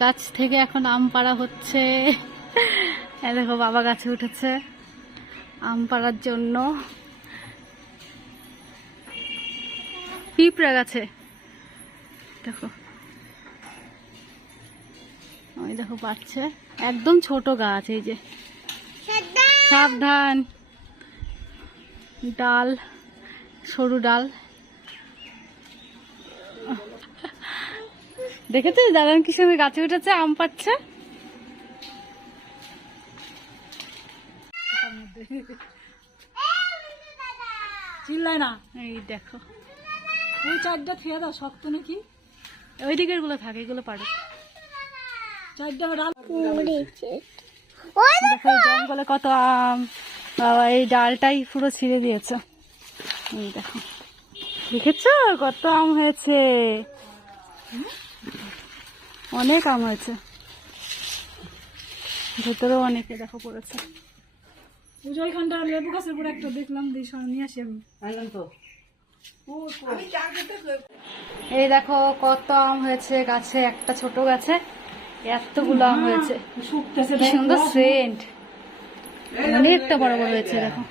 গাছ থেকে এখন আম পাড়া হচ্ছে। দেখো বাবা গাছে উঠেছে আম পাড়ার জন্য। পিঁপড়া গাছে দেখো, ওই দেখো পাচ্ছে, একদম ছোট গাছ। এই যে সাবধান, ডাল, সরু ডাল। দেখেছিস দাদান কি সঙ্গে গাছে উঠেছে, আম পাচ্ছে। চিল্লায় না। এই দেখো এই চারটা খেয়ে দাও, শক্ত নাকি? ওই দিকের গুলো থাকে, এগুলো পারে। চারটা ডাল দেখো জঙ্গলে কত আম, বাবা এই ডালটাই পুরো ছিঁড়ে দিয়েছে। এই দেখো, দেখেছো কত আম হয়েছে, অনেক আম হয়েছে। ভেতরেও অনেকে দেখো পড়েছে। পুজো ওইখানটা লেবু গাছের উপর একটা দেখলাম, দিয়ে নিয়ে আসি আমি। এই দেখো কত আম হয়েছে গাছে, একটা ছোট গাছে এতগুলো আম হয়েছে। কি সুন্দর সেন্ট, অনেকটা বড় বড় হয়েছে। দেখো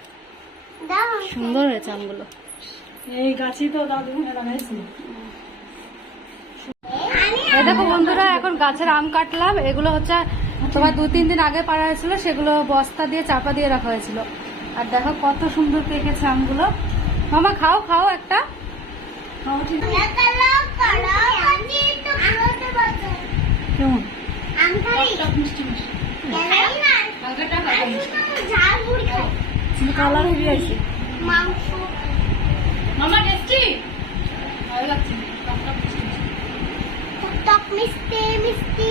সুন্দর হয়েছে আমগুলো। এই গাছই তো দাদু লাগাইছি। এই দেখো বন্ধুরা, এখন গাছের আম কাটলাম। এগুলো হচ্ছে তোমার 2-3 দিন আগে পাড়া হয়েছিল, সেগুলো বস্তা দিয়ে চাপা দিয়ে রাখা হয়েছিল। আর দেখো কত সুন্দর পেকেছে আমগুলো। মামা খাও খাও একটা। কেমন কালার হয়ে গেছে। মামা টেস্টি ভালো লাগছে। টক মিষ্টি মিষ্টি